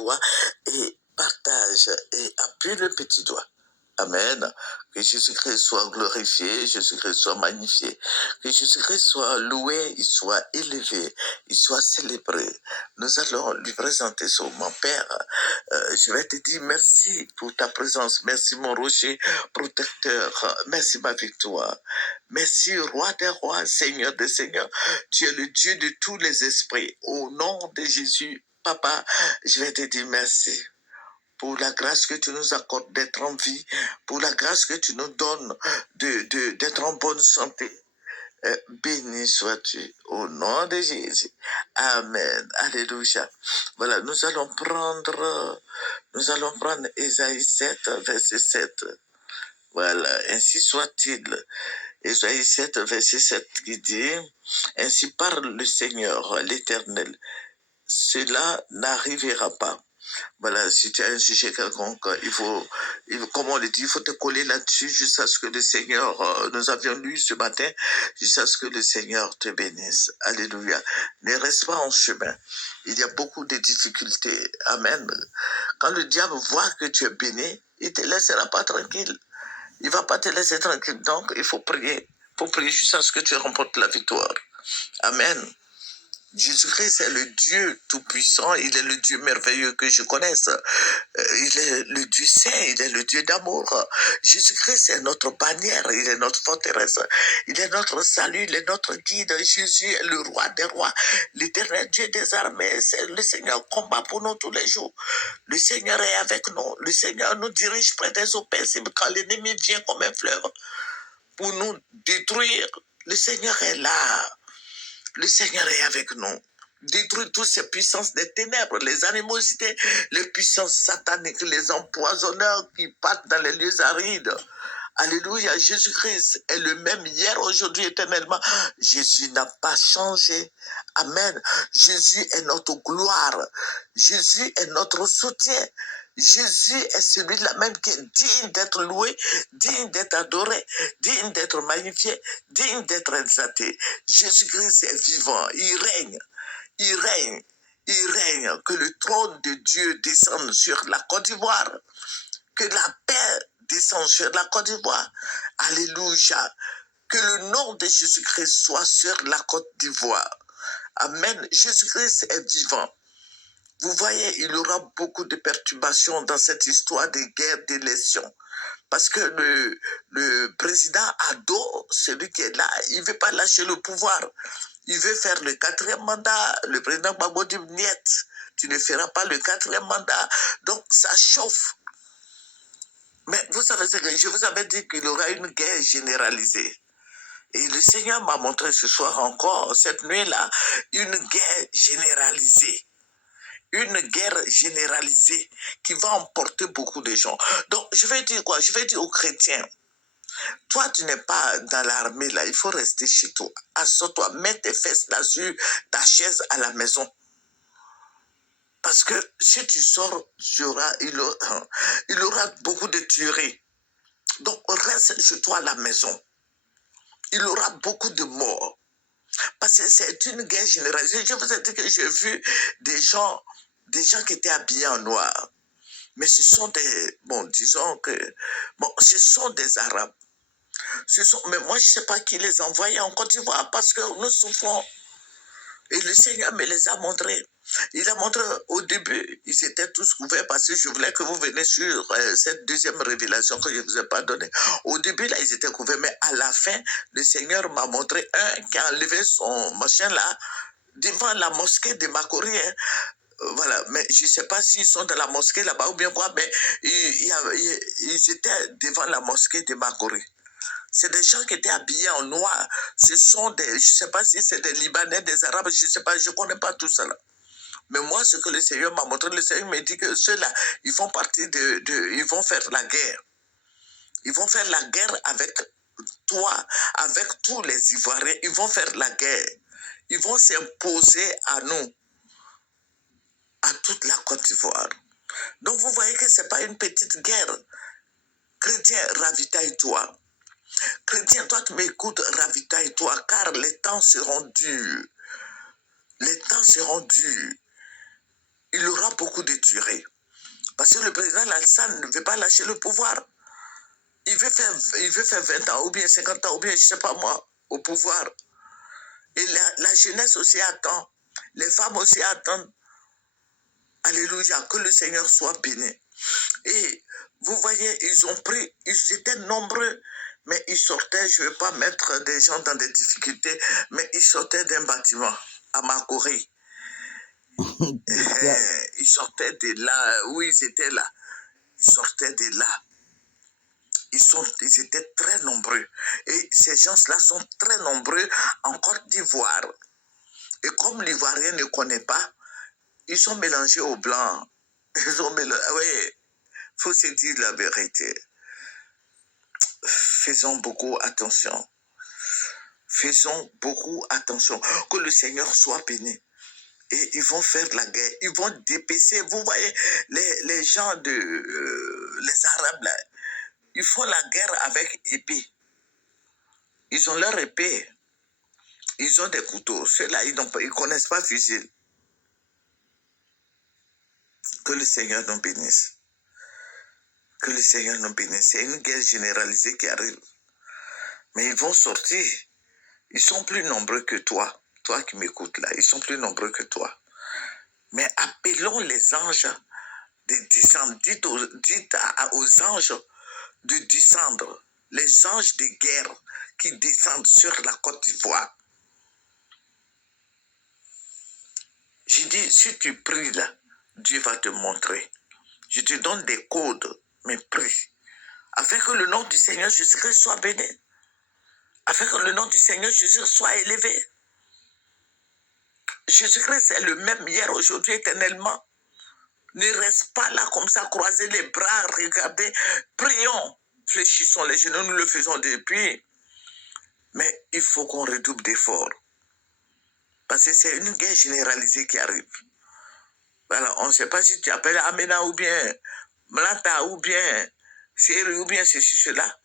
toi et partage et appuie le petit doigt. Amen. Que Jésus-Christ soit glorifié, Jésus-Christ soit magnifié, que Jésus-Christ soit loué, il soit élevé, il soit célébré. Nous allons lui présenter son mon Père. Je vais te dire merci pour ta présence. Merci mon rocher protecteur. Merci ma victoire. Merci roi des rois, Seigneur des seigneurs. Tu es le Dieu de tous les esprits. Au nom de Jésus, Papa, je vais te dire merci pour la grâce que tu nous accordes d'être en vie, pour la grâce que tu nous donnes d'être en bonne santé. Béni sois-tu au nom de Jésus. Amen. Alléluia. Voilà, nous allons prendre Ésaïe 7, verset 7. Voilà, ainsi soit-il. Ésaïe 7, verset 7 qui dit, ainsi parle le Seigneur, l'Éternel. Cela n'arrivera pas. Voilà, si tu as un sujet quelconque, comme on le dit, il faut te coller là-dessus jusqu'à ce que le Seigneur, nous avions lu ce matin, jusqu'à ce que le Seigneur te bénisse. Alléluia. Ne reste pas en chemin. Il y a beaucoup de difficultés. Amen. Quand le diable voit que tu es béni, il ne te laissera pas tranquille. Il ne va pas te laisser tranquille. Donc, il faut prier. Il faut prier jusqu'à ce que tu remportes la victoire. Amen. Jésus-Christ est le Dieu tout-puissant, il est le Dieu merveilleux que je connaisse. Il est le Dieu saint, il est le Dieu d'amour. Jésus-Christ est notre bannière, il est notre forteresse, il est notre salut, il est notre guide. Jésus est le roi des rois, l'éternel Dieu des armées. C'est le Seigneur combat pour nous tous les jours. Le Seigneur est avec nous, le Seigneur nous dirige près des eaux paisibles quand l'ennemi vient comme un fleuve pour nous détruire. Le Seigneur est là. Le Seigneur est avec nous. Détruit toutes ces puissances des ténèbres, les animosités, les puissances sataniques, les empoisonneurs qui partent dans les lieux arides. Alléluia, Jésus-Christ est le même hier, aujourd'hui, éternellement. Jésus n'a pas changé. Amen. Jésus est notre gloire. Jésus est notre soutien. Jésus est celui-là même qui est digne d'être loué, digne d'être adoré, digne d'être magnifié, digne d'être exalté. Jésus-Christ est vivant, il règne, il règne, il règne. Que le trône de Dieu descende sur la Côte d'Ivoire, que la paix descende sur la Côte d'Ivoire. Alléluia. Que le nom de Jésus-Christ soit sur la Côte d'Ivoire. Amen. Jésus-Christ est vivant. Vous voyez, il y aura beaucoup de perturbations dans cette histoire de guerre d'élection. Parce que le président Ado, celui qui est là, il ne veut pas lâcher le pouvoir. Il veut faire le 4e mandat. Le président Gbagbo dit, niet, tu ne feras pas le 4e mandat. Donc, ça chauffe. Mais vous savez ce que je vous avais dit qu'il y aura une guerre généralisée. Et le Seigneur m'a montré ce soir encore, cette nuit-là, une guerre généralisée. Une guerre généralisée qui va emporter beaucoup de gens. Donc, je vais dire quoi? Je vais dire aux chrétiens, toi, tu n'es pas dans l'armée, là, il faut rester chez toi. Assois-toi, mets tes fesses là sur ta chaise à la maison. Parce que si tu sors, il y aura beaucoup de tueries. Donc, reste chez toi à la maison. Il y aura beaucoup de morts. Parce que c'est une guerre généralisée. Je vous ai dit que j'ai vu des gens qui étaient habillés en noir. Mais ce sont ce sont des Arabes. Mais moi, je ne sais pas qui les envoyait en Côte d'Ivoire parce que nous souffrons. Et le Seigneur me les a montrés. Il a montré au début, ils étaient tous couverts parce que je voulais que vous veniez sur cette deuxième révélation que je ne vous ai pas donnée. Au début, là, ils étaient couverts, mais à la fin, le Seigneur m'a montré un qui a enlevé son machin là devant la mosquée de Makori. Voilà, mais je ne sais pas s'ils sont dans la mosquée là-bas ou bien quoi, mais ils étaient devant la mosquée de Makori. C'est des gens qui étaient habillés en noir. Ce sont je ne sais pas si c'est des Libanais, des Arabes, je ne sais pas, je ne connais pas tout cela. Mais moi, ce que le Seigneur m'a montré, le Seigneur m'a dit que ceux-là, ils font partie ils vont faire la guerre. Ils vont faire la guerre avec toi, avec tous les Ivoiriens. Ils vont faire la guerre. Ils vont s'imposer à nous, à toute la Côte d'Ivoire. Donc, vous voyez que ce n'est pas une petite guerre. Chrétien, ravitaille-toi. Chrétien, toi, tu m'écoutes, ravitaille-toi, car les temps seront durs. Les temps seront durs. il aura beaucoup de durée. Parce que le président Alassane ne veut pas lâcher le pouvoir. Il veut faire 20 ans, ou bien 50 ans, ou bien je ne sais pas moi, au pouvoir. Et la jeunesse aussi attend. Les femmes aussi attendent. Alléluia, que le Seigneur soit béni. Et vous voyez, ils étaient nombreux, mais ils sortaient, je ne vais pas mettre des gens dans des difficultés, mais ils sortaient d'un bâtiment à Makori. Ils sortaient de là, où ils étaient là. Ils sortaient de là. Ils étaient très nombreux. Et ces gens-là sont très nombreux en Côte d'Ivoire. Et comme l'Ivoirien ne connaît pas, ils sont mélangés aux Blancs. Ils ont mélangé. Oui, il faut se dire la vérité. Faisons beaucoup attention. Faisons beaucoup attention. Que le Seigneur soit béni. Et ils vont faire la guerre. Ils vont dépecer. Vous voyez, les gens les Arabes, là, ils font la guerre avec épée. Ils ont leur épée. Ils ont des couteaux. Ceux-là, ils ne connaissent pas fusil. Que le Seigneur nous bénisse. Que le Seigneur nous bénisse. C'est une guerre généralisée qui arrive. Mais ils vont sortir. Ils sont plus nombreux que toi. Toi qui m'écoutes là, ils sont plus nombreux que toi. Mais appelons les anges de descendre. Dites aux anges de descendre. Les anges de guerre qui descendent sur la Côte d'Ivoire. J'ai dit, si tu pries là, Dieu va te montrer. Je te donne des codes, mais prie. Afin que le nom du Seigneur Jésus-Christ soit béni. Afin que le nom du Seigneur Jésus soit élevé. Jésus-Christ est le même hier, aujourd'hui, éternellement. Ne reste pas là comme ça, croiser les bras, regardez. Prions, fléchissons les genoux, nous le faisons depuis. Mais il faut qu'on redouble d'efforts. Parce que c'est une guerre généralisée qui arrive. Voilà, on ne sait pas si tu appelles Amena ou bien Mlata ou bien Siri ou bien ceci, cela.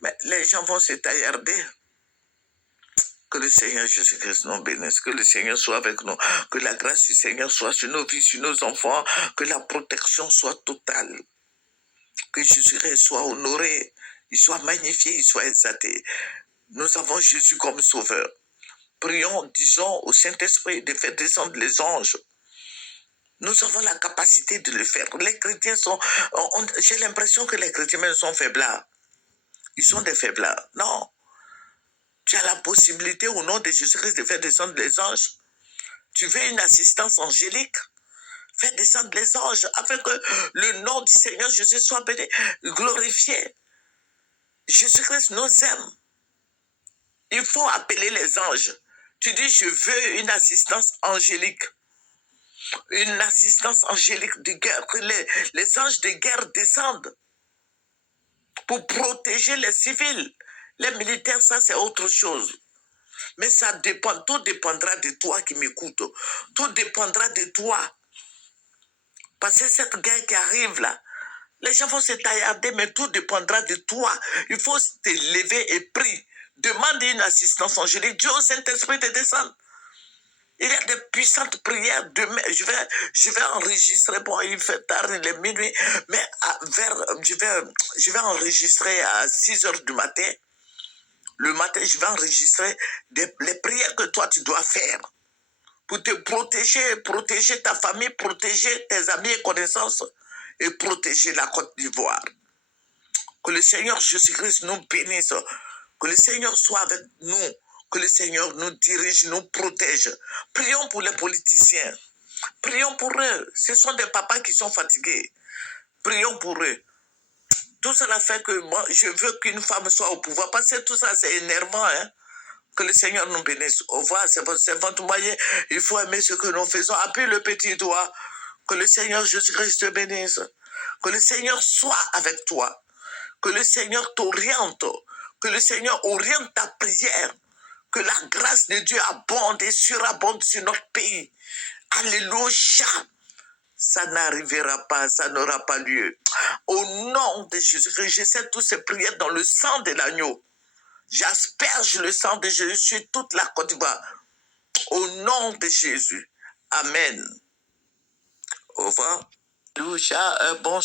Mais les gens vont se taillarder. Que le Seigneur Jésus-Christ nous bénisse, que le Seigneur soit avec nous, que la grâce du Seigneur soit sur nos vies, sur nos enfants, que la protection soit totale, que Jésus-Christ soit honoré, il soit magnifié, il soit exalté. Nous avons Jésus comme sauveur. Prions, disons au Saint-Esprit de faire descendre les anges. Nous avons la capacité de le faire. Les chrétiens sont... j'ai l'impression que les chrétiens même sont faiblards. Ils sont des faiblards. Non. Tu as la possibilité au nom de Jésus-Christ de faire descendre les anges. Tu veux une assistance angélique? Fais descendre les anges afin que le nom du Seigneur Jésus soit béni, glorifié. Jésus-Christ nous aime. Il faut appeler les anges. Tu dis, je veux une assistance angélique. Une assistance angélique de guerre. Que les anges de guerre descendent pour protéger les civils. Les militaires, ça c'est autre chose. Mais ça dépend, tout dépendra de toi qui m'écoutes. Tout dépendra de toi. Parce que cette guerre qui arrive là, les gens vont se taillarder, mais tout dépendra de toi. Il faut te lever et prier. Demande une assistance angélique. Dieu au Saint-Esprit te descende. Il y a des puissantes prières. Demain, je vais enregistrer. Bon, il fait tard, il est minuit. Mais je vais enregistrer à 6 heures du matin. Le matin, je vais enregistrer les prières que toi, tu dois faire. Pour te protéger ta famille, protéger tes amis et connaissances et protéger la Côte d'Ivoire. Que le Seigneur Jésus-Christ nous bénisse. Que le Seigneur soit avec nous. Que le Seigneur nous dirige, nous protège. Prions pour les politiciens. Prions pour eux. Ce sont des papas qui sont fatigués. Prions pour eux. Tout cela fait que moi, je veux qu'une femme soit au pouvoir. Parce que tout ça, c'est énervant. Hein? Que le Seigneur nous bénisse. Au revoir, c'est votre moyen. Il faut aimer ce que nous faisons. Appuie le petit doigt. Que le Seigneur Jésus-Christ te bénisse. Que le Seigneur soit avec toi. Que le Seigneur t'oriente. Que le Seigneur oriente ta prière. Que la grâce de Dieu abonde et surabonde sur notre pays. Alléluia. Ça n'arrivera pas, ça n'aura pas lieu. Au nom de Jésus-Christ, j'essaie toutes ces prières dans le sang de l'agneau. J'asperge le sang de Jésus sur toute la Côte d'Ivoire. Au nom de Jésus. Amen. Au revoir. Loucha, bon